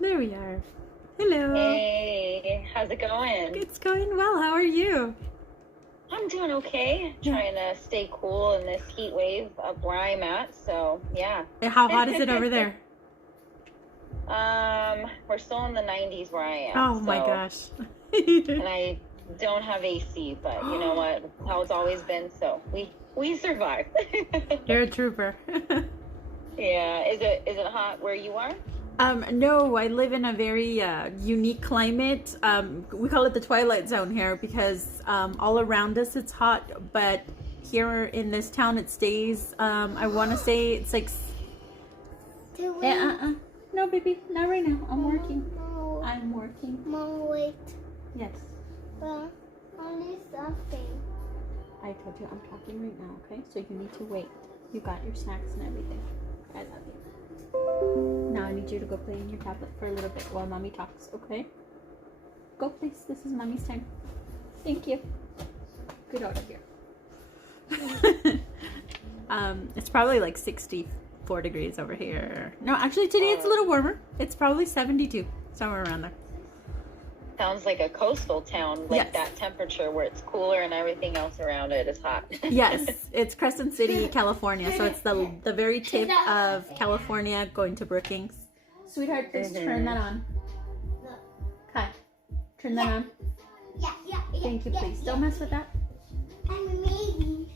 There we are. Hello. Hey, how's it going? It's going well. How are you? I'm doing okay. Yeah. Trying to stay cool in this heat wave up where I'm at. So, yeah. How hot is it over there? We're still in the 90s where I am. Oh my so, gosh. and I don't have AC, but you know what? How it's always been. So we survive. You're a trooper. Yeah. Is it hot where you are? No, I live in a very unique climate. We call it the Twilight Zone here because all around us it's hot, but here in this town it stays. I want to say it's like. No, baby, not right now. I'm working. No. I'm working. Mom, wait. Yes. Only something. I told you I'm talking right now, okay? So you need to wait. You got your snacks and everything. I love you. Now I need you to go play in your tablet for a little bit while mommy talks, okay? Go please. This is mommy's time. Thank you. Get out of here. It's probably like 64 degrees over here. No, actually today it's a little warmer. It's probably 72, somewhere around there. Sounds like a coastal town, like Yes. that temperature where it's cooler and everything else around it is hot. Yes, it's Crescent City, California. So it's the very tip of California going to Brookings. Sweetheart, please turn that on. Hi. Turn that on. Yeah. Thank you, please. Don't mess with that. I'm amazing.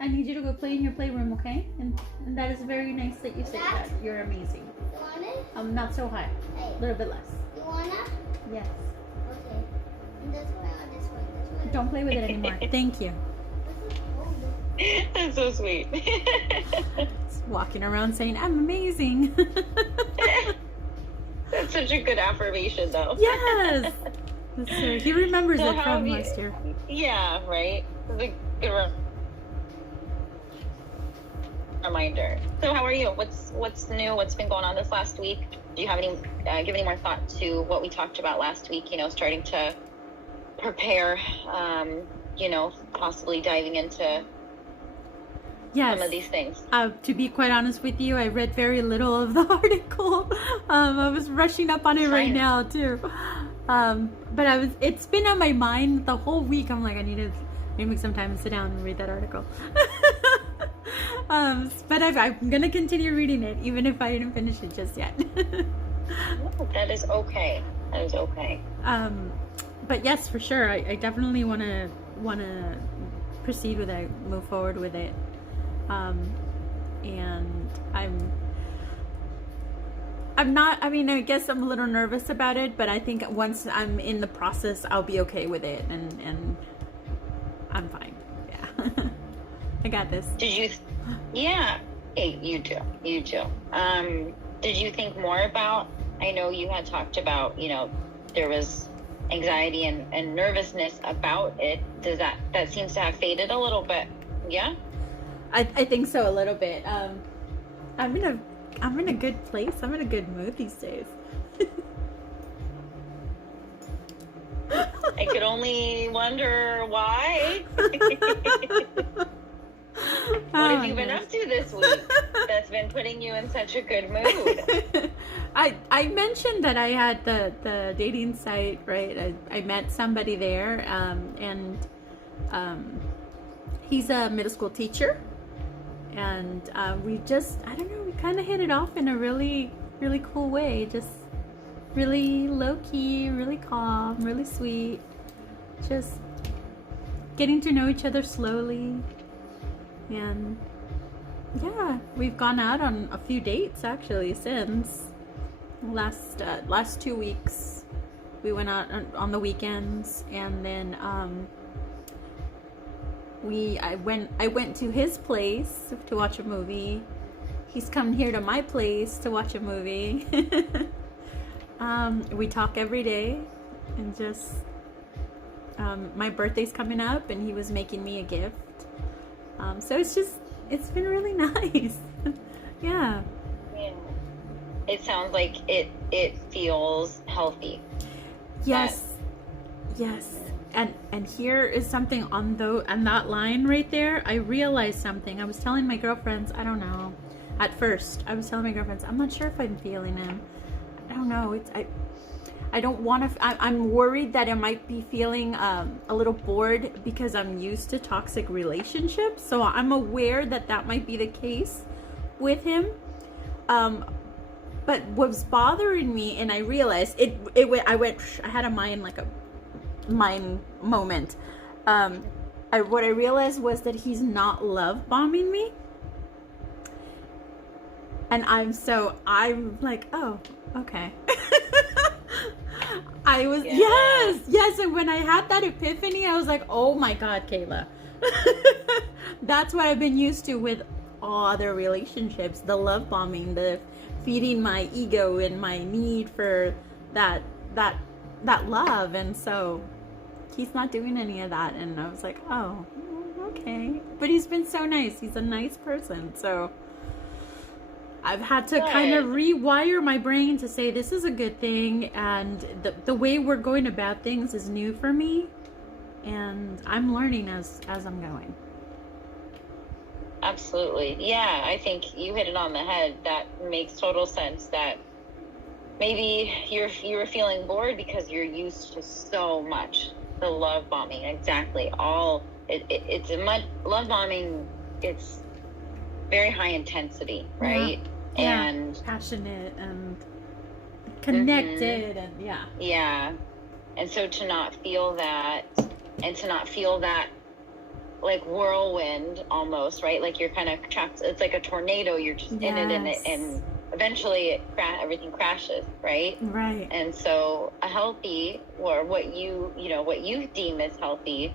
I need you to go play in your playroom, okay? And that is very nice that you say that. You're amazing. You want it? Not so high. Hey, A little bit less. you wanna? Yes. Okay. And this one or this one? This one? Don't play with it anymore. Thank you. This is cold. That's so sweet. Just walking around saying, I'm amazing. That's such a good affirmation, though. Yes. So he remembers So it how from have you- last year. Yeah, right. It's a good reminder. So, how are you? What's new? What's been going on this last week? Do you have any give any more thought to what we talked about last week? You know, starting to prepare. Possibly diving into Yes. some of these things. To be quite honest with you, I read very little of the article. I was rushing up on it right Fine. now too. But it's been on my mind the whole week. I'm like, I need to make some time to sit down and read that article. But I'm gonna continue reading it, even if I didn't finish it just yet. That is okay. That is okay. But yes, for sure, I definitely wanna proceed with it, move forward with it. And I'm not, I mean, I guess I'm a little nervous about it, but I think once I'm in the process, I'll be okay with it, and I'm fine. Yeah. I got this. Did you? Yeah. Hey, you do. You do. Did you think more about? I know you had talked about. There was anxiety and nervousness about it. Does that seems to have faded a little bit? Yeah. I think so, a little bit. I'm in a good place. I'm in a good mood these days. I could only wonder why. What have you been up to this week that's been putting you in such a good mood? I mentioned that I had the dating site, right? I met somebody there, and he's a middle school teacher, and we just, I don't know, we kind of hit it off in a really, really cool way. Just really low key, really calm, really sweet. Just getting to know each other slowly. And yeah, we've gone out on a few dates actually since last 2 weeks. We went out on the weekends, and then I went to his place to watch a movie. He's come here to my place to watch a movie. We talk every day, and just my birthday's coming up, and he was making me a gift. So it's been really nice. Yeah. Yeah. It sounds like it feels healthy. Yes. Yes. And here is something on that line right there. I realized something. I was telling my girlfriends, I don't know. At first, I was telling my girlfriends, I'm not sure if I'm feeling him. don't know. I don't want to. I'm worried that I might be feeling a little bored because I'm used to toxic relationships. So I'm aware that that might be the case with him. But what's bothering me, and I realized I had a mind moment. What I realized was that he's not love bombing me, and I'm like, oh, okay. I was, yes, and when I had that epiphany, I was like, oh my God, Kayla. That's what I've been used to with all other relationships, the love bombing, the feeding my ego and my need for that love. And so he's not doing any of that, and I was like, oh, okay. But he's been so nice. He's a nice person. So I've had to kind of rewire my brain to say this is a good thing, and the way we're going about things is new for me, and I'm learning as I'm going. Absolutely. Yeah, I think you hit it on the head. That makes total sense, that maybe you were feeling bored because you're used to so much. The love bombing, exactly. Love bombing, it's very high intensity, right? Yeah. And passionate and connected, and yeah. And so to not feel that, like whirlwind almost, right? Like you're kind of trapped. It's like a tornado. You're just in it, and eventually everything crashes, right? Right. And so a healthy, or what you deem as healthy,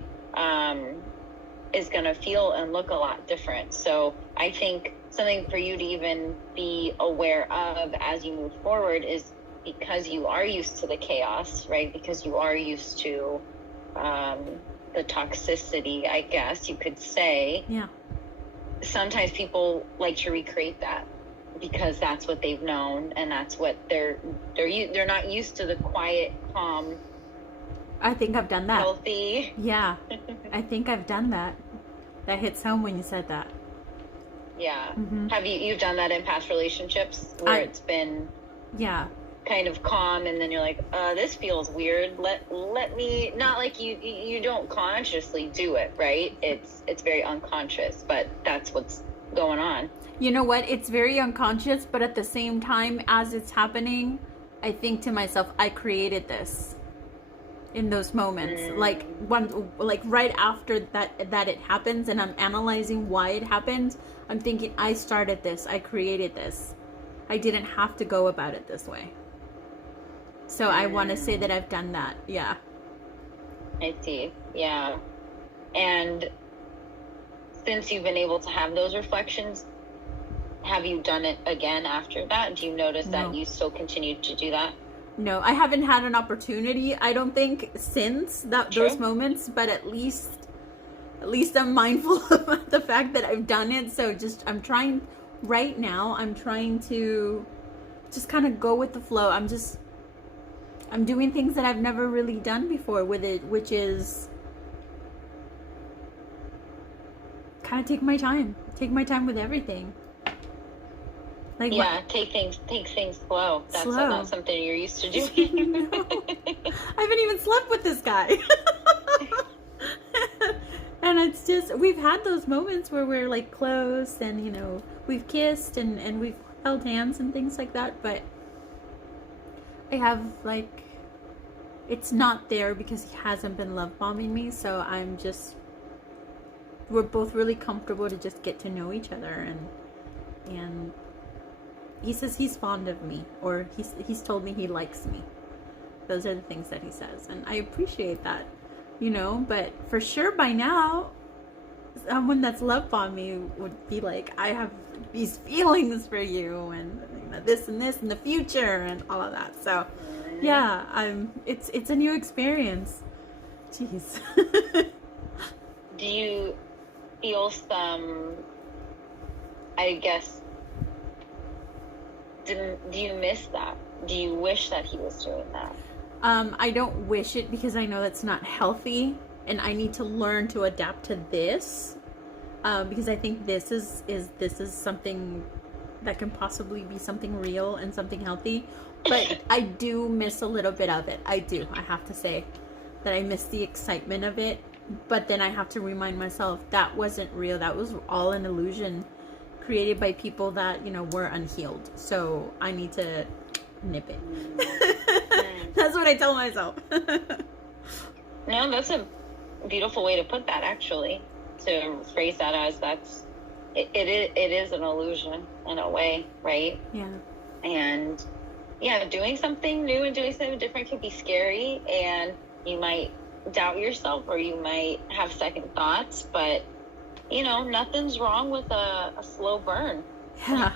is going to feel and look a lot different. So I think something for you to even be aware of as you move forward is, because you are used to the chaos, right? Because you are used to the toxicity, I guess you could say. Yeah. Sometimes people like to recreate that because that's what they've known, and that's what they're not used to, the quiet, calm. I think I've done that. Healthy. Yeah. I think I've done that. That hits home when you said that. Yeah. Mm-hmm. Have you've done that in past relationships where it's been kind of calm, and then you're like, this feels weird. Let me, not like you don't consciously do it, right? It's very unconscious, but that's what's going on. You know what? It's very unconscious, but at the same time, as it's happening, I think to myself, I created this in those moments. Like right after that it happens, and I'm analyzing why it happened. I'm thinking, I started this. I created this. I didn't have to go about it this way. So I want to say that I've done that. Yeah. I see. Yeah. And since you've been able to have those reflections, have you done it again after that? Do you notice that you still continue to do that? No, I haven't had an opportunity, I don't think, since those moments, but at least I'm mindful of the fact that I've done it. So I'm trying to just kind of go with the flow. I'm doing things that I've never really done before with it, which is kind of take my time with everything. Like, take things slow. That's slow. Not something you're used to doing. No. I haven't even slept with this guy. And it's just, we've had those moments where we're like close, and we've kissed and we've held hands and things like that, but I have it's not there because he hasn't been love bombing me. So we're both really comfortable to just get to know each other, and he says he's fond of me, or he's told me he likes me. Those are the things that he says, and I appreciate that, but for sure by now, someone that's love bombed me would be like, I have these feelings for you, and this and this in the future, and all of that. So yeah, it's a new experience. Jeez. Do you feel some, I guess, do you miss that? Do you wish that he was doing that? I don't wish it, because I know that's not healthy, and I need to learn to adapt to this, because I think this is something that can possibly be something real and something healthy. But I do miss a little bit of it. I do. I have to say that I miss the excitement of it. But then I have to remind myself that wasn't real. That was all an illusion created by people that, you know, were unhealed. So I need to nip it. That's what I tell myself. No, that's a beautiful way to put that, actually. To phrase that as it is an illusion in a way, right? Yeah. And yeah, doing something new and doing something different can be scary, and you might doubt yourself or you might have second thoughts, but you know, nothing's wrong with a slow burn. Yeah.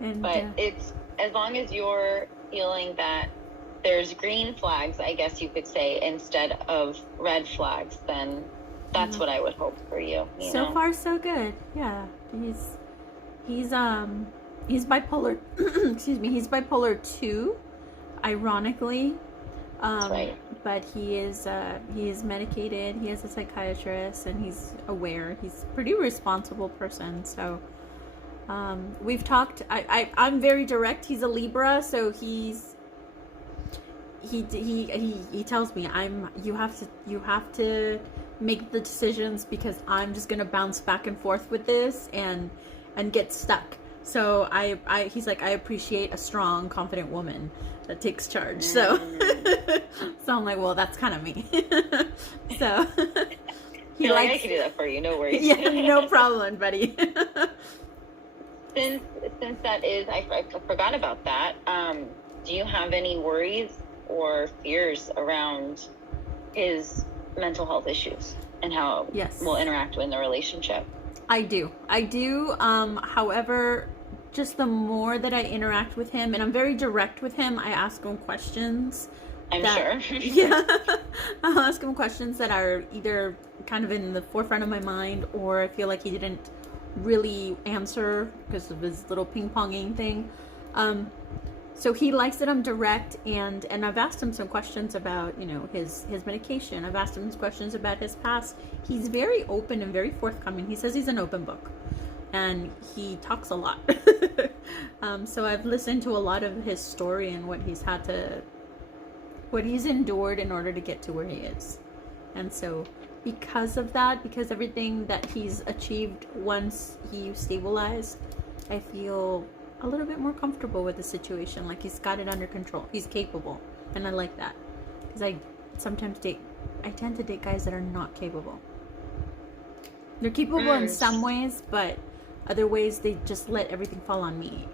And, but it's, as long as you're feeling that there's green flags, I guess you could say, instead of red flags, then that's what I would hope for you. So far, so good. Yeah, he's bipolar. Excuse me, he's bipolar 2. Ironically, that's right. But he is medicated. He has a psychiatrist, and he's aware. He's a pretty responsible person. So we've talked. I'm very direct. He's a Libra, so he tells me you have to make the decisions, because I'm just gonna bounce back and forth with this and get stuck. So he's like, I appreciate a strong, confident woman that takes charge. So so I'm like, well, that's kind of me. So he likes, I can do that for you, no worries. Yeah, no problem, buddy. Since that is, I forgot about that. Do you have any worries or fears around his mental health issues and how it will interact in the relationship? I do. However, just the more that I interact with him, and I'm very direct with him, I ask him questions. I'm sure. Yeah. I'll ask him questions that are either kind of in the forefront of my mind, or I feel like he didn't really answer because of his little ping-ponging thing. So he likes that I'm direct, and I've asked him some questions about, you know, his medication. I've asked him some questions about his past. He's very open and very forthcoming. He says he's an open book, and he talks a lot. So I've listened to a lot of his story and what he's endured in order to get to where he is. And so because of that, because everything that he's achieved once he stabilized, I feel a little bit more comfortable with the situation. Like, he's got it under control. He's capable. And I like that. Because I tend to date guys that are not capable. They're capable in some ways, but other ways they just let everything fall on me.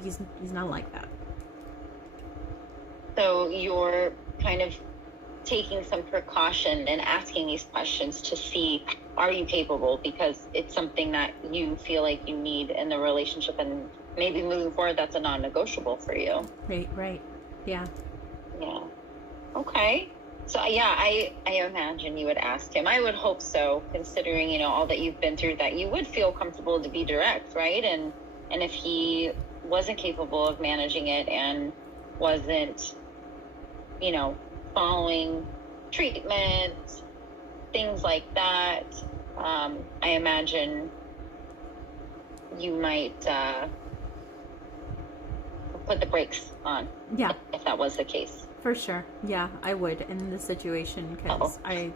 He's not like that. So you're kind of taking some precaution and asking these questions to see, are you capable? Because it's something that you feel like you need in the relationship, and maybe moving forward, that's a non-negotiable for you. Right. Yeah. Okay. So yeah, I imagine you would ask him. I would hope so, considering, you know, all that you've been through, that you would feel comfortable to be direct, right? And if he wasn't capable of managing it and wasn't, you know, following treatment, things like that, I imagine you might put the brakes on. Yeah. If that was the case. For sure. Yeah, I would in this situation, because oh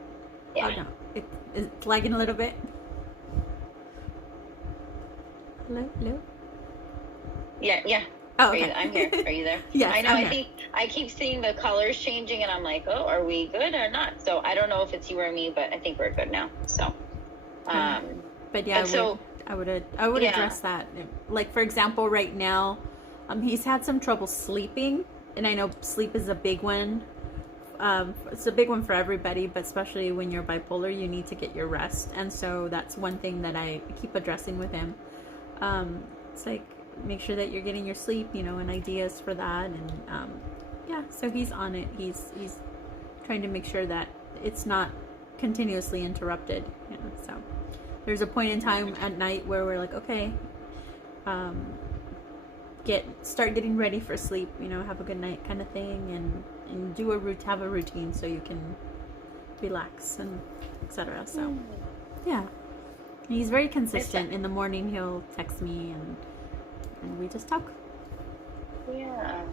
no, it's lagging a little bit. Hello? Yeah. Oh, okay. I'm here. Are you there? Yes, I know. I'm I think I keep seeing the colors changing, and I'm like, oh, are we good or not? So I don't know if it's you or me, but I think we're good now. So, but yeah, I would address that. Like, for example, right now, he's had some trouble sleeping, and I know sleep is a big one. It's a big one for everybody, but especially when you're bipolar, you need to get your rest. And so that's one thing that I keep addressing with him. It's like, make sure that you're getting your sleep, you know, and ideas for that. And so he's on it. He's trying to make sure that it's not continuously interrupted, you know. So there's a point in time at night where we're like, okay, start getting ready for sleep, you know, have a good night kind of thing, and have a routine so you can relax and etc. So yeah. He's very consistent. In the morning, he'll text me and we just talk. Yeah.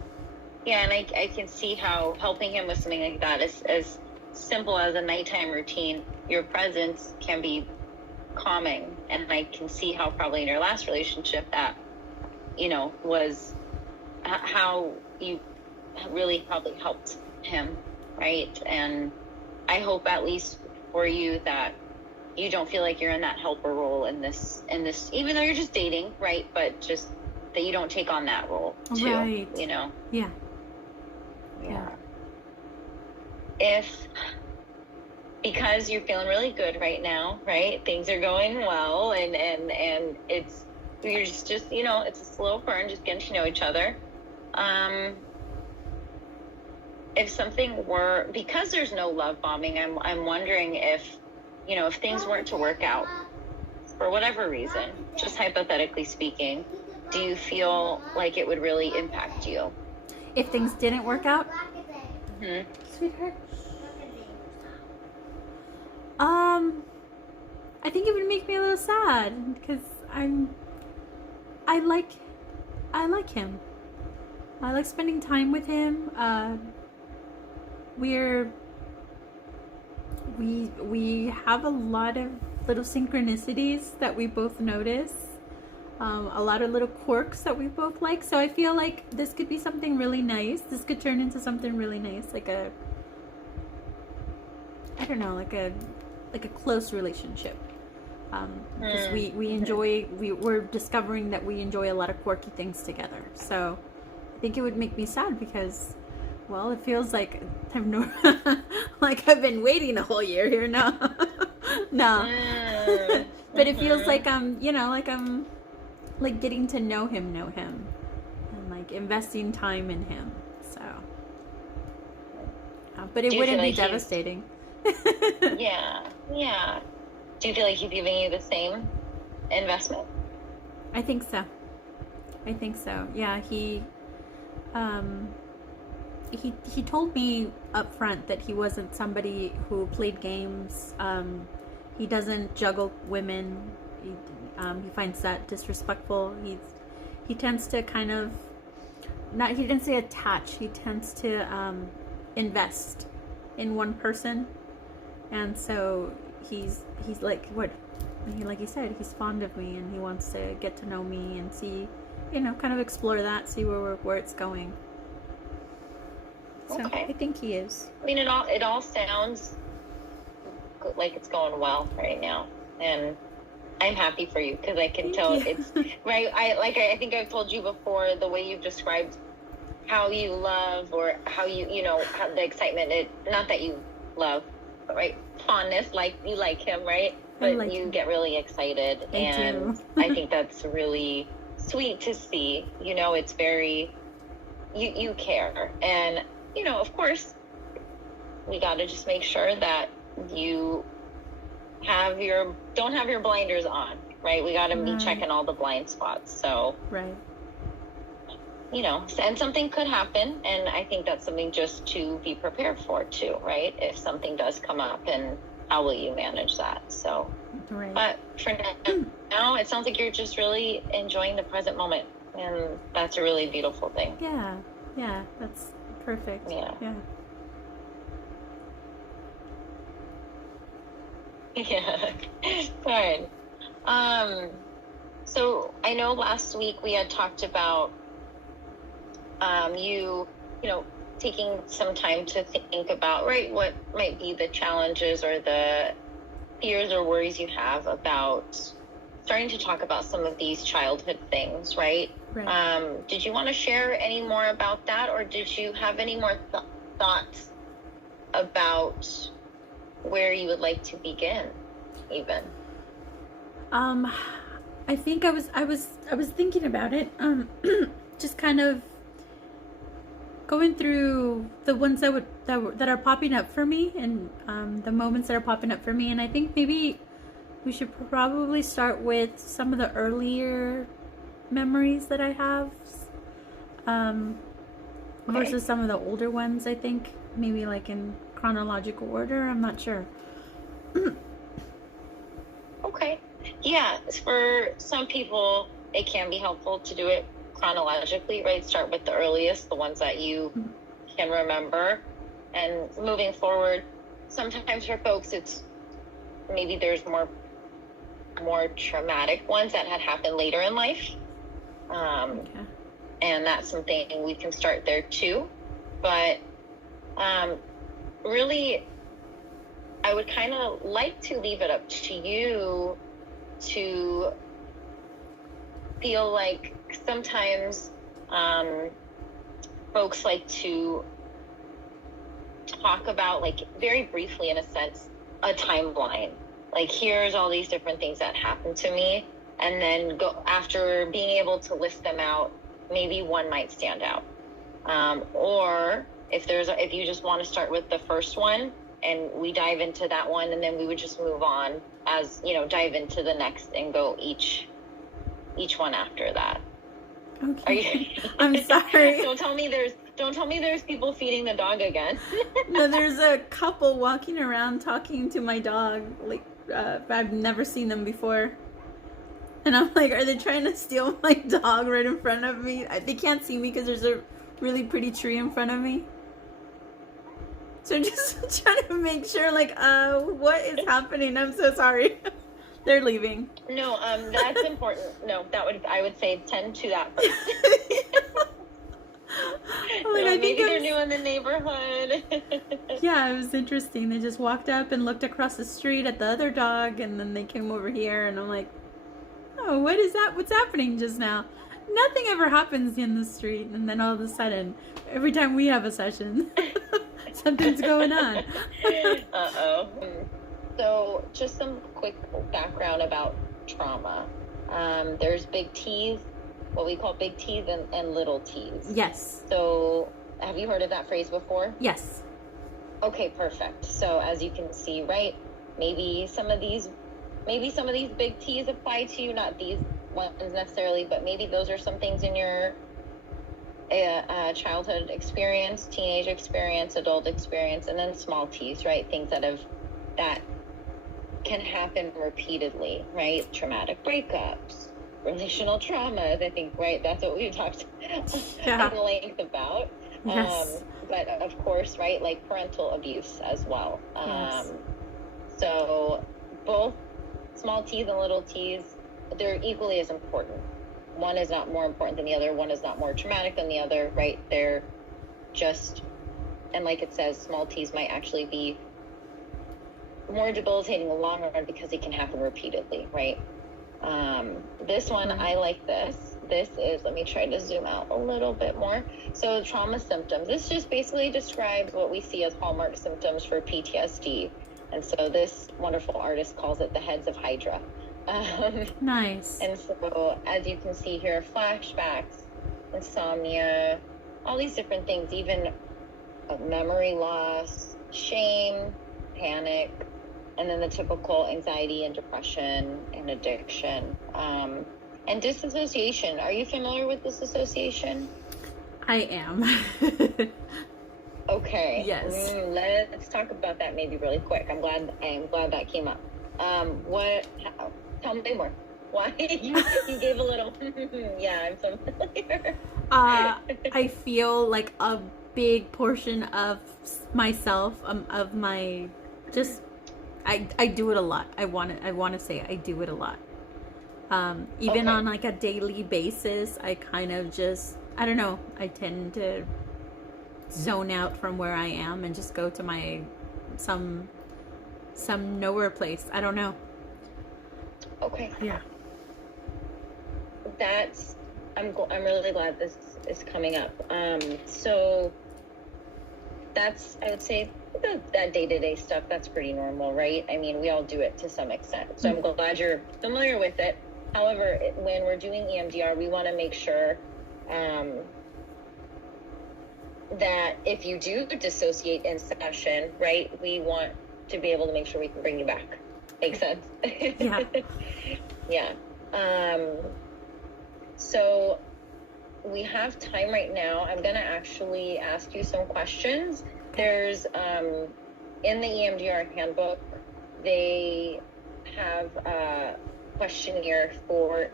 Yeah, and I can see how helping him with something like that is as simple as a nighttime routine. Your presence can be calming, and I can see how probably in your last relationship that, was how you really probably helped him, right? And I hope at least for you that you don't feel like you're in that helper role in this, even though you're just dating, right? But just that you don't take on that role too, Right. Yeah. Because you're feeling really good right now, right? Things are going well, and you're just it's a slow burn, just getting to know each other. If something were, because there's no love bombing, I'm wondering if things weren't to work out for whatever reason, just hypothetically speaking, do you feel like it would really impact you? If things didn't work out? Mm-hmm. Sweetheart. I think it would make me a little sad because I like him. I like spending time with him. We have a lot of little synchronicities that we both notice. A lot of little quirks that we both like. So I feel like this could be something really nice. This could turn into something really nice, like a close relationship. Because we're discovering that we enjoy a lot of quirky things together. So I think it would make me sad because, well, it feels like like I've been waiting a whole year here. No, no. But it feels like I'm like getting to know him, and like investing time in him. So, but it wouldn't be devastating. Yeah. Do you feel like he's giving you the same investment? I think so. Yeah, he told me up front that he wasn't somebody who played games. He doesn't juggle women. He finds that disrespectful. He tends to kind of he didn't say attach. He tends to invest in one person, and so he's like like you said, he's fond of me and he wants to get to know me and see, kind of explore that, see where it's going. So okay. I think he is. I mean, it all sounds like it's going well right now, and I'm happy for you because I can tell it's right. I think I've told you before, the way you've described how you love, or how how the excitement. Not that you love, but right, fondness, like you like him, right? But you get really excited, and I think that's really sweet to see. It's very you care, and of course, we got to just make sure that you don't have your blinders on, right? We got to be checking all the blind spots. So, right. And something could happen, and I think that's something just to be prepared for too, right? If something does come up, and how will you manage that? So, right. But for now, it sounds like you're just really enjoying the present moment, and that's a really beautiful thing. Yeah, that's perfect. Yeah. All right. So I know last week we had talked about you taking some time to think about, right, what might be the challenges or the fears or worries you have about starting to talk about some of these childhood things, right? Did you want to share any more about that, or did you have any more thoughts about where you would like to begin, even? I think I was thinking about it, just kind of going through the ones that are popping up for me, and the moments that are popping up for me, and I think maybe we should probably start with some of the earlier memories that I have, versus some of the older ones. I think maybe like in chronological order. I'm not sure. Okay. Yeah, for some people, it can be helpful to do it chronologically, right? Start with the earliest, the ones that you can remember, and moving forward. Sometimes for folks, it's maybe there's more traumatic ones that had happened later in life, Okay. and that's something we can start there too. But really, I would kind of like to leave it up to you to feel like sometimes folks like to talk about, like, very briefly in a sense, a timeline. Like, here's all these different things that happened to me, and then go after being able to list them out, maybe one might stand out. Or if you just want to start with the first one and we dive into that one, and then we would just move on as, dive into the next and go each one after that. Okay. Are you? I'm sorry. Don't tell me there's people feeding the dog again. No, there's a couple walking around talking to my dog. Like, I've never seen them before. And I'm like, are they trying to steal my dog right in front of me? They can't see me because there's a really pretty tree in front of me. So I'm just trying to make sure, like, what is happening? I'm so sorry. They're leaving. No, that's important. No, I would say tend to that first. Like, I think maybe they're new in the neighborhood. Yeah, it was interesting. They just walked up and looked across the street at the other dog, and then they came over here, and I'm like, oh, what is that? What's happening just now? Nothing ever happens in the street, and then all of a sudden, every time we have a session, something's going on. Uh-oh. So just some quick background about trauma. There's big T's, what we call big T's, and little T's. Yes. So have you heard of that phrase before? Yes. Okay, perfect. So as you can see, right, maybe some of these big T's apply to you, not these ones necessarily, but maybe those are some things in your childhood experience, teenage experience, adult experience, and then small T's, right? Things that can happen repeatedly, right? Traumatic breakups, relational traumas, I think, right? That's what we've talked at length about. Yes. But of course, right, like parental abuse as well. Yes. So both small T's and little T's, they're equally as important. One is not more important than the other. One is not more traumatic than the other, right? They're just, and like it says, small T's might actually be more debilitating in the long run because it can happen repeatedly, right? This one, I like this. This is, let me try to zoom out a little bit more. So trauma symptoms. This just basically describes what we see as hallmark symptoms for PTSD. And so this wonderful artist calls it the heads of Hydra. Nice. And so, as you can see here, flashbacks, insomnia, all these different things, even memory loss, shame, panic, and then the typical anxiety and depression and addiction. And disassociation. Are you familiar with disassociation? I am. Okay. Yes. Let's talk about that maybe really quick. I am glad that came up. Tell me more. Why? You gave a little, yeah, I'm so familiar. I feel like a big portion of myself, of my, just, I do it a lot. I want to say I do it a lot. Even on like a daily basis, I kind of just, I don't know, I tend to zone out from where I am and just go to my, some nowhere place. I don't know. Okay. Yeah. I'm really glad this is coming up. So that's, I would say, that day-to-day stuff, that's pretty normal, right? I mean, we all do it to some extent. So I'm glad you're familiar with it. However, when we're doing EMDR, we want to make sure that if you do dissociate in session, right, we want to be able to make sure we can bring you back. Makes sense? Yeah. Yeah. So we have time right now. I'm going to actually ask you some questions. There's, in the EMDR handbook, they have questionnaire for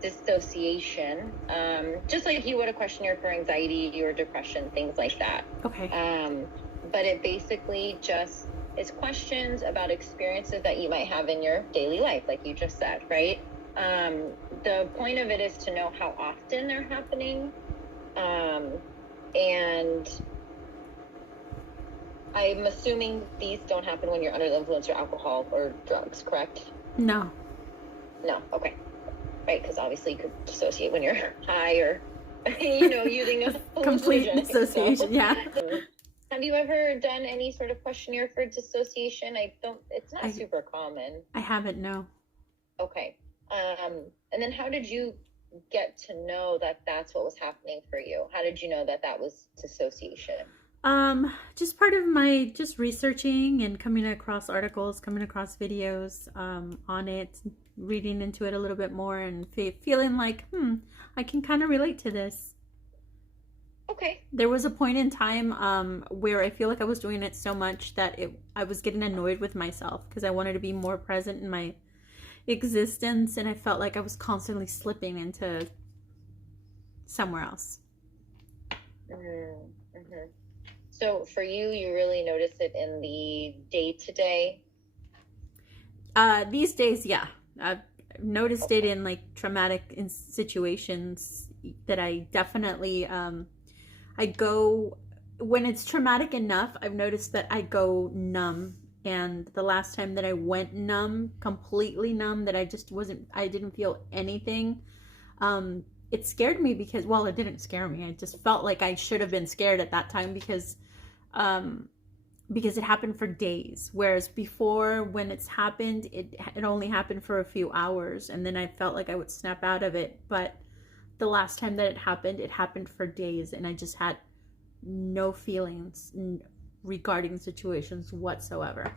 dissociation, just like you would a questionnaire for anxiety or depression, things like that. Okay. But it basically just is questions about experiences that you might have in your daily life, like you just said, right? The point of it is to know how often they're happening. And I'm assuming these don't happen when you're under the influence of alcohol or drugs, correct? No. No, okay. Right, because obviously you could dissociate when you're high or, using a Complete hallucinogenic, dissociation, yeah. Have you ever done any sort of questionnaire for dissociation? It's not super common. I haven't, no. Okay. And then how did you get to know that that's what was happening for you? How did you know that that was dissociation? Just part of my just researching and coming across articles, coming across videos on it, reading into it a little bit more, and feeling like, I can kind of relate to this. Okay. There was a point in time where I feel like I was doing it so much that I was getting annoyed with myself because I wanted to be more present in my existence, and I felt like I was constantly slipping into somewhere else. Mm-hmm. So for you, you really notice it in the day-to-day? These days, yeah. I've noticed it in like traumatic situations that I definitely I go, when it's traumatic enough, I've noticed that I go numb. And the last time that I went numb, completely numb, that I didn't feel anything, it scared me because, well, it didn't scare me. I just felt like I should have been scared at that time because it happened for days. Whereas before, when it's happened, it only happened for a few hours, and then I felt like I would snap out of it. But the last time that it happened for days, and I just had no feelings regarding situations whatsoever.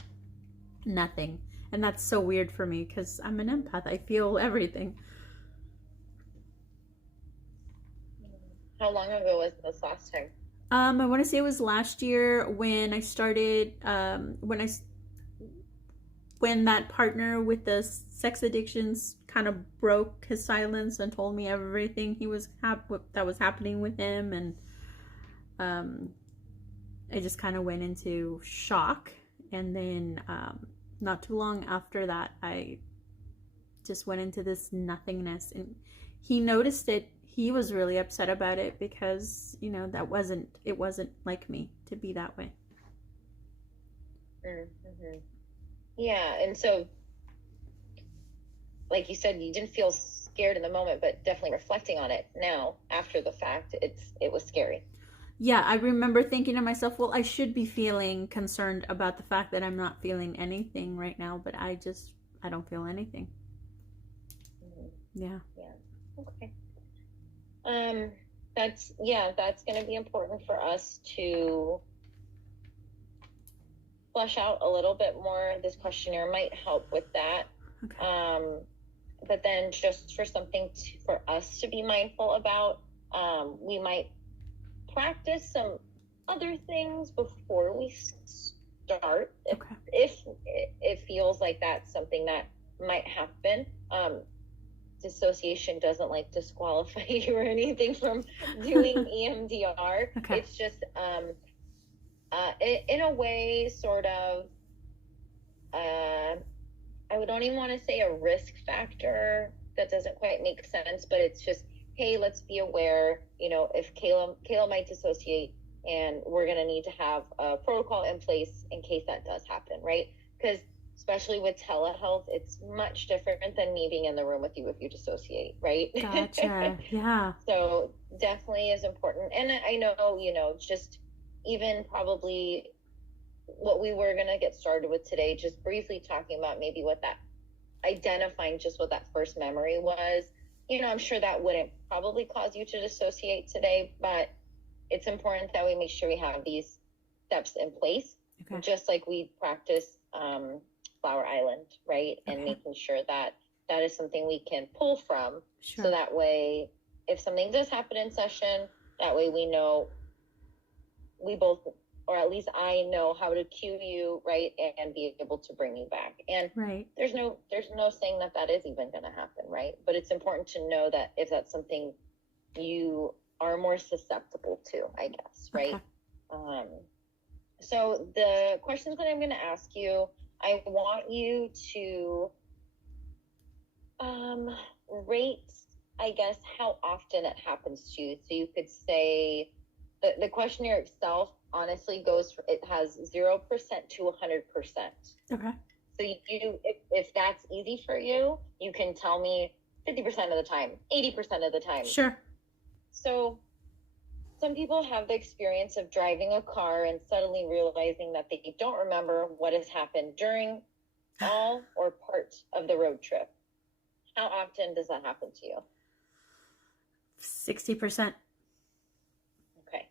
Nothing. And that's so weird for me because I'm an empath. I feel everything. How long ago was this last time? I want to say it was last year when I started, when that partner with the sex addictions kind of broke his silence and told me everything that was happening with him, and I just kind of went into shock. And then not too long after that, I just went into this nothingness, and he noticed it. He was really upset about it because, it wasn't like me to be that way. Mm-hmm. Yeah, and so, like you said, you didn't feel scared in the moment, but definitely reflecting on it now, after the fact, it was scary. Yeah, I remember thinking to myself, well, I should be feeling concerned about the fact that I'm not feeling anything right now, but I don't feel anything. Mm-hmm. Yeah. Okay. That's going to be important for us to flesh out a little bit more. This questionnaire might help with that. Okay. But then just for something for us to be mindful about, we might practice some other things before we start. Okay. If it feels like that's something that might happen. Dissociation doesn't like disqualify you or anything from doing EMDR. Okay. It's just in a way sort of I don't even want to say a risk factor. That doesn't quite make sense, but it's just, hey, let's be aware, if Kayla might dissociate, and we're going to need to have a protocol in place in case that does happen, right? Because especially with telehealth, it's much different than me being in the room with you if you dissociate, right? Gotcha. Yeah. So definitely is important. And I know, just even probably what we were going to get started with today, just briefly talking about maybe identifying just what that first memory was. I'm sure that wouldn't probably cause you to dissociate today, but it's important that we make sure we have these steps in place, okay, just like we practice Flower Island, right? Okay. And making sure that is something we can pull from. Sure. So that way, if something does happen in session, that way we know we both or at least I know how to cue you, right, and be able to bring you back. And Right. there's no saying that is even going to happen, right? But it's important to know that if that's something you are more susceptible to, I guess, right? Okay. So the questions that I'm going to ask you, I want you to rate, I guess, how often it happens to you. So you could say the questionnaire itself honestly it has 0% to 100%. Okay. So if that's easy for you, you can tell me 50% of the time, 80% of the time. Sure. So some people have the experience of driving a car and suddenly realizing that they don't remember what has happened during all or part of the road trip. How often does that happen to you? 60%. Okay.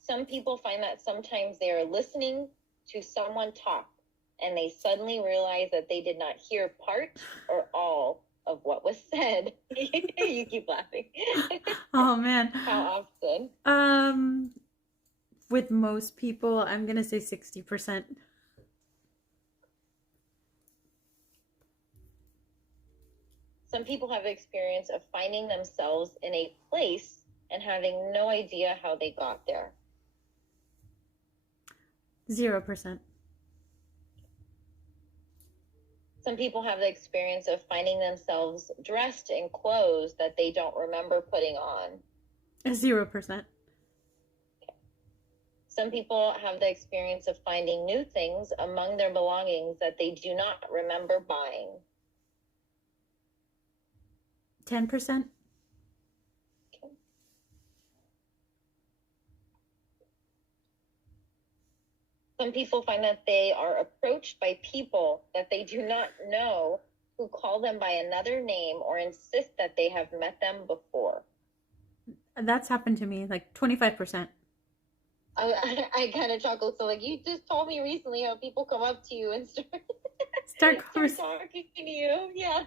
Some people find that sometimes they are listening to someone talk and they suddenly realize that they did not hear part or all of what was said. You keep laughing. Oh man. How often? With most people, I'm gonna say 60%. Some people have the experience of finding themselves in a place and having no idea how they got there. 0%. Some people have the experience of finding themselves dressed in clothes that they don't remember putting on. 0%. Some people have the experience of finding new things among their belongings that they do not remember buying. 10%. Okay. Some people find that they are approached by people that they do not know who call them by another name or insist that they have met them before. That's happened to me, like 25%. I kind of chuckled. So, like, you just told me recently how people come up to you and start talking to you. Yeah.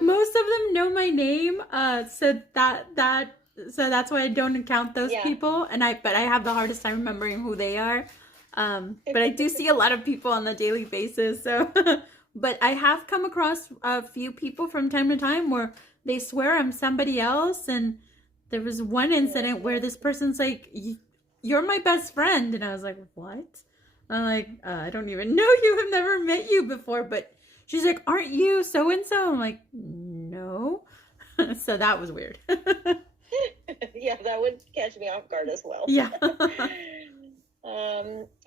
Most of them know my name, so that's why I don't count those people. But I have the hardest time remembering who they are. But I do see a lot of people on a daily basis. So, but I have come across a few people from time to time where they swear I'm somebody else, and there was one incident where this person's like, "You're my best friend," and I was like, "What?" I'm like, "I don't even know you. I've never met you before." But she's like, "Aren't you so and so?" I'm like, "No." So that was weird. Yeah, that would catch me off guard as well. Yeah.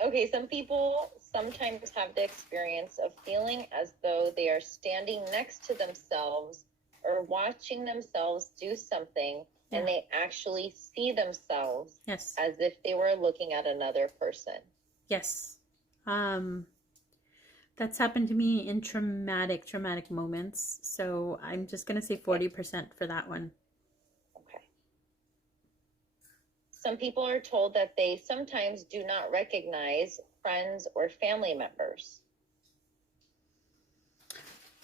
Okay, some people sometimes have the experience of feeling as though they are standing next to themselves or watching themselves do something, and they actually see themselves as if they were looking at another person. Yes. That's happened to me in traumatic moments. So I'm just going to say 40% for that one. Okay. Some people are told that they sometimes do not recognize friends or family members.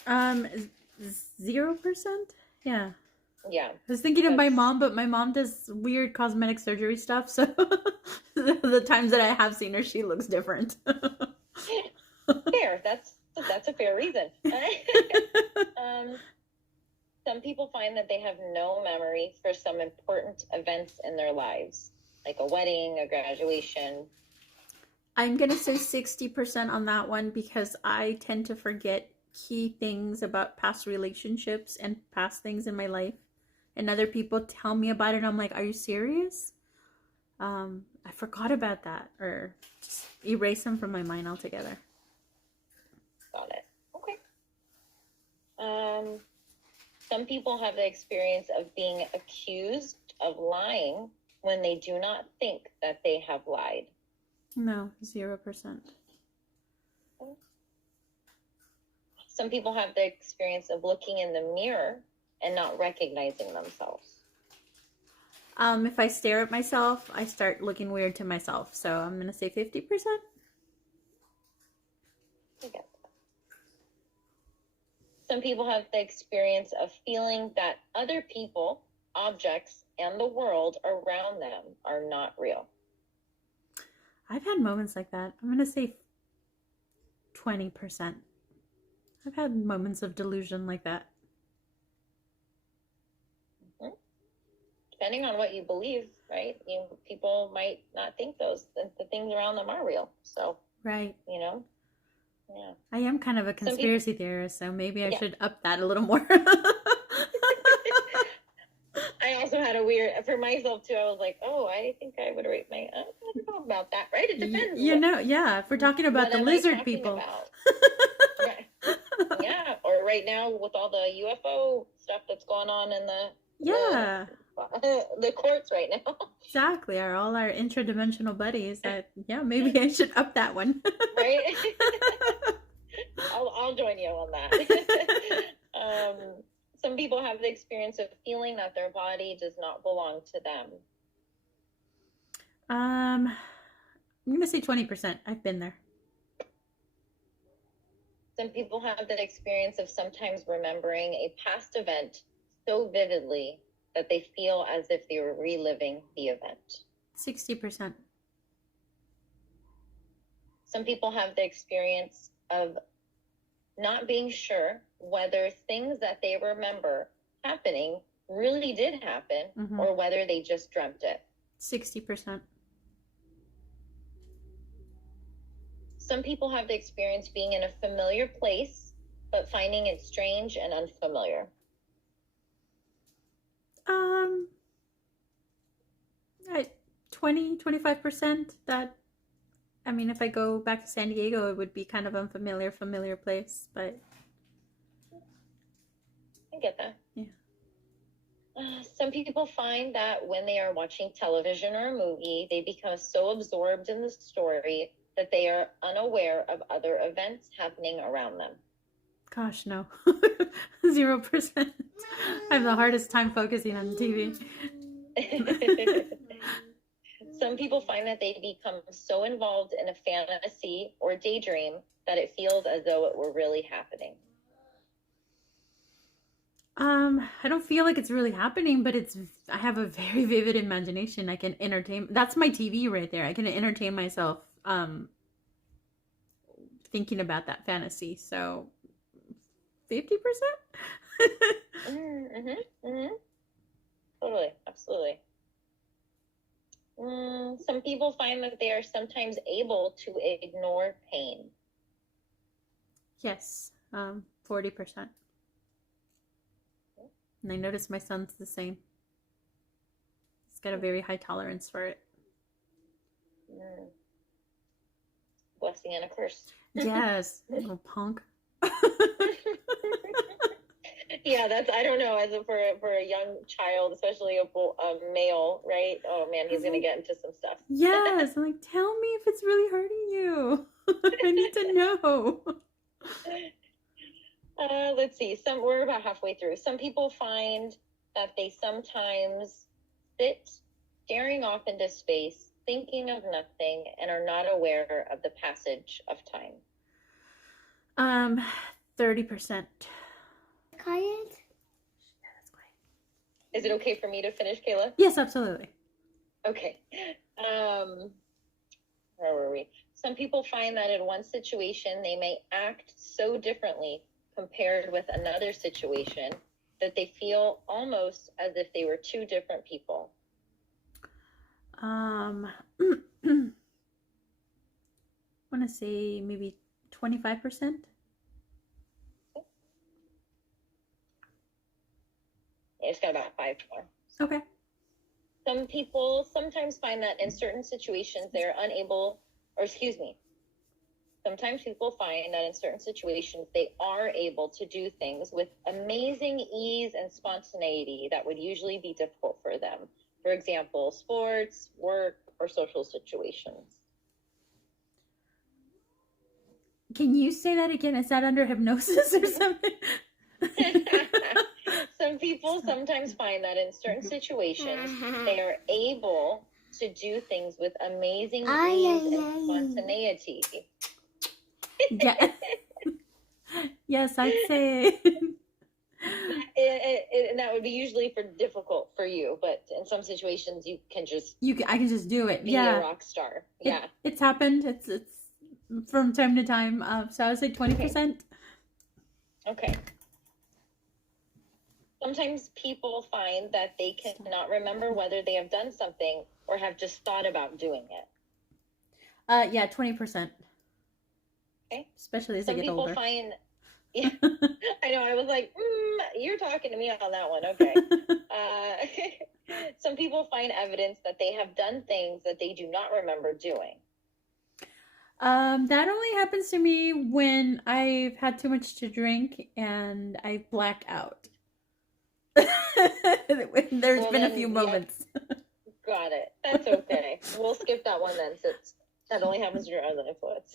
0%? Yeah. Yeah. I was thinking of my mom, but my mom does weird cosmetic surgery stuff, so the times that I have seen her, she looks different. Fair. That's a fair reason. Some people find that they have no memory for some important events in their lives, like a wedding, a graduation. I'm going to say 60% on that one because I tend to forget key things about past relationships and past things in my life. And other people tell me about it. I'm like, are you serious? I forgot about that. Or just erase them from my mind altogether. Got it. Okay. Some people have the experience of being accused of lying when they do not think that they have lied. No, 0%. Some people have the experience of looking in the mirror and not recognizing themselves. If I stare at myself, I start looking weird to myself. So I'm going to say 50%. I get that. Some people have the experience of feeling that other people objects and the world around them are not real. I've had moments like that. I'm going to say 20%. I've had moments of delusion like that. Mm-hmm. Depending on what you believe, right? People might not think the things around them are real. So, right. Yeah. I am kind of a conspiracy theorist, so maybe I should up that a little more. I also had for myself too, I was like, oh, I think I would rate I don't know about that, right? It depends. If we're talking about the lizard people. Yeah, or right now with all the UFO stuff that's going on in the courts right now. Exactly, all our interdimensional buddies. Maybe I should up that one. Right? I'll join you on that. Some people have the experience of feeling that their body does not belong to them. I'm going to say 20%. I've been there. Some people have that experience of sometimes remembering a past event so vividly that they feel as if they were reliving the event. 60%. Some people have the experience of not being sure whether things that they remember happening really did happen, mm-hmm. or whether they just dreamt it. 60%. Some people have the experience being in a familiar place, but finding it strange and unfamiliar. 25%. If I go back to San Diego, it would be kind of unfamiliar, familiar place, but I get that. Yeah. Some people find that when they are watching television or a movie, they become so absorbed in the story that they are unaware of other events happening around them. Gosh, no. 0%. I have the hardest time focusing on TV. Some people find that they become so involved in a fantasy or daydream that it feels as though it were really happening. I don't feel like it's really happening, but I have a very vivid imagination. I can entertain. That's my TV right there. I can entertain myself thinking about that fantasy. So 50%? Totally. Absolutely. Some people find that they are sometimes able to ignore pain. Yes, 40%. And I notice my son's the same. He's got a very high tolerance for it. Blessing and a curse. Yes, little punk. Yeah, I don't know, for a young child, especially a male, right? Oh man, he's gonna get into some stuff. Yes, I'm like, tell me if it's really hurting you. I need to know. Let's see. We're about halfway through. Some people find that they sometimes sit staring off into space, thinking of nothing, and are not aware of the passage of time. 30%. Quiet. Is it okay for me to finish, Kayla? Yes, absolutely. Okay. Where were we? Some people find that in one situation they may act so differently compared with another situation that they feel almost as if they were two different people. I want to say maybe 25%. It's got about 5 more. Okay. Some people sometimes find that in certain situations they're unable, sometimes people find that in certain situations they are able to do things with amazing ease and spontaneity that would usually be difficult for them. For example, sports, work, or social situations. Can you say that again? Is that under hypnosis or something? Some people sometimes find that in certain situations they are able to do things with amazing ease and spontaneity. Yeah. Yes, I'd say And that would be usually difficult for you, but in some situations you can just I can just do it. be Yeah. a rock star. Yeah. It's happened. It's from time to time. So I would say 20%. Okay. Sometimes people find that they cannot remember whether they have done something or have just thought about doing it. Yeah, 20%. Okay. Especially as Some I get people older. find, yeah, I know. I was like, you're talking to me on that one. Okay. Some people find evidence that they have done things that they do not remember doing. That only happens to me when I've had too much to drink and I black out. There's been a few moments. Yep, got it. That's okay. We'll skip that one then, since that only happens when you're under the influence.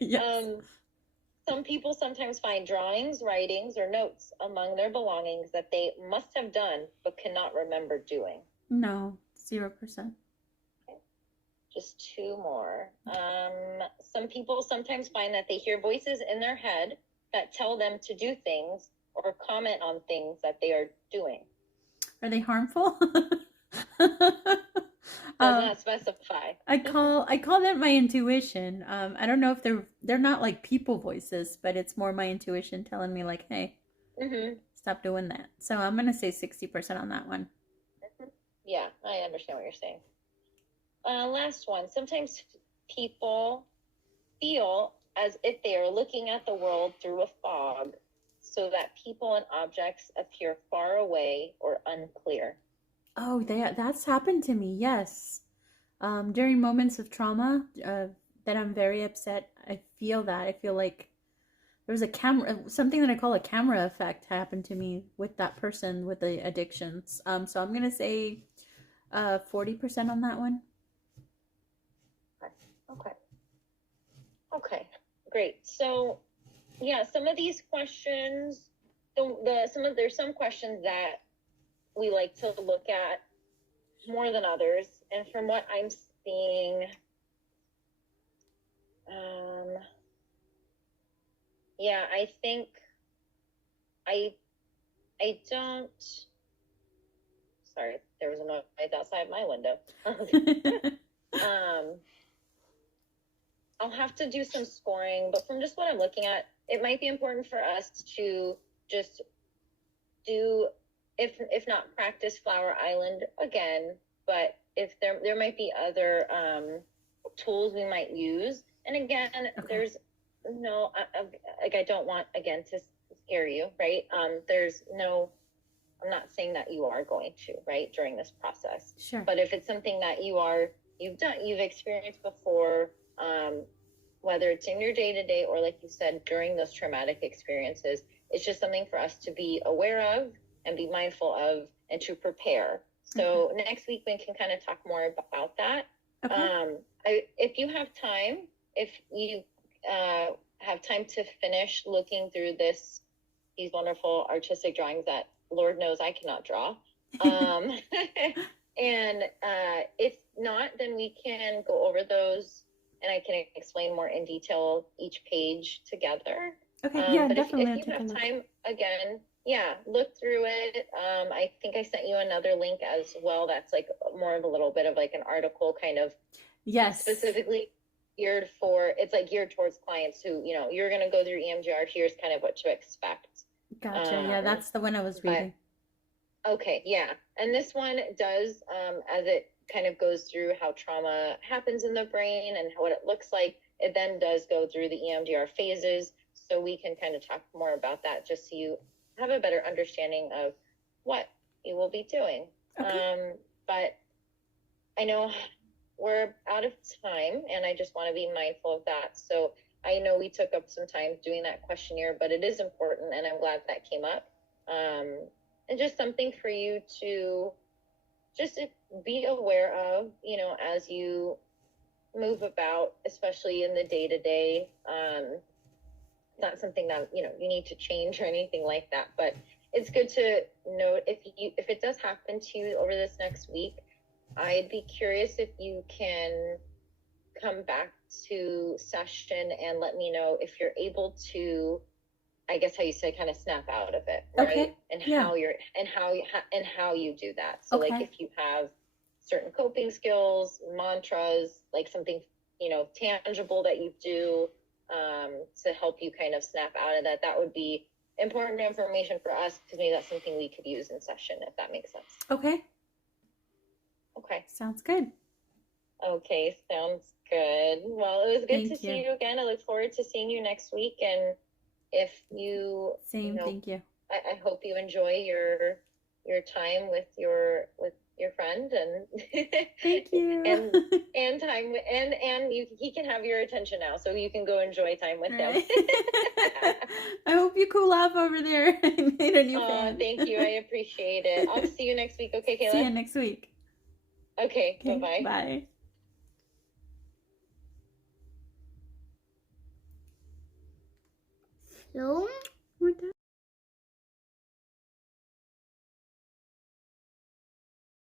Yes. Some people sometimes find drawings, writings, or notes among their belongings that they must have done but cannot remember doing. No, 0%. Okay. Just two more. Some people sometimes find that they hear voices in their head that tell them to do things or comment on things that they are doing. Are they harmful? Does not specify. I call that my intuition. I don't know if they're not like people voices, but it's more my intuition telling me like, hey, stop doing that. So I'm gonna say 60% on that one. Yeah, I understand what you're saying. Last one. Sometimes people feel as if they are looking at the world through a fog, so that people and objects appear far away or unclear. Oh, that's happened to me. Yes, during moments of trauma that I'm very upset, I feel that. I feel like there was something that I call a camera effect happened to me with that person with the addictions. So I'm gonna say 40% on that one. Okay, great. So yeah, some of these questions, there's some questions that we like to look at more than others, and from what I'm seeing, yeah, I think I don't. Sorry, there was a noise outside my window. I'll have to do some scoring, but from just what I'm looking at, it might be important for us to just do, if not practice Flower Island again, but if there might be other tools we might use. And again, there's no, like, I don't want, again, to scare you, right? There's no, I'm not saying that you are going to, right, during this process. Sure. But if it's something that you've experienced before, whether it's in your day-to-day or, like you said, during those traumatic experiences, it's just something for us to be aware of and be mindful of and to prepare. So next week we can kind of talk more about that. Okay. If you have time, if you have time to finish looking through these wonderful artistic drawings that Lord knows I cannot draw. And if not, then we can go over those and I can explain more in detail each page together. Okay, yeah, but definitely. If you have time, again, yeah, look through it. I think I sent you another link as well. That's like more of a little bit of like an article kind of. Yes. Specifically geared towards clients who, you're going to go through EMDR. Here's kind of what to expect. Gotcha. Yeah, that's the one I was reading. Okay, yeah. And this one does, as it kind of goes through how trauma happens in the brain and what it looks like, it then does go through the EMDR phases. So we can kind of talk more about that just so you have a better understanding of what you will be doing. Okay. But I know we're out of time and I just want to be mindful of that. So I know we took up some time doing that questionnaire, but it is important and I'm glad that came up. And just something for you to just be aware of, as you move about, especially in the day-to-day. Not something that, you need to change or anything like that, but it's good to note if it does happen to you over this next week, I'd be curious if you can come back to session and let me know if you're able to I guess how you say, kind of snap out of it, right? Okay. And Yeah. how you do that. So like Okay. if you have certain coping skills, mantras, like something, tangible that you do to help you kind of snap out of that, that would be important information for us, because maybe that's something we could use in session, if that makes sense. Okay. Okay. Sounds good. Okay, sounds good. Well, it was good to see you again. I look forward to seeing you next week. And if you, Same. Thank you. I hope you enjoy your time with your friend, and Thank you. and time, and he can have your attention now, so you can go enjoy time with him. I hope you cool off over there and made a new fan. Thank you. I appreciate it. I'll see you next week. Okay, Kayla? See you next week. Okay. Bye-bye. Bye. Slow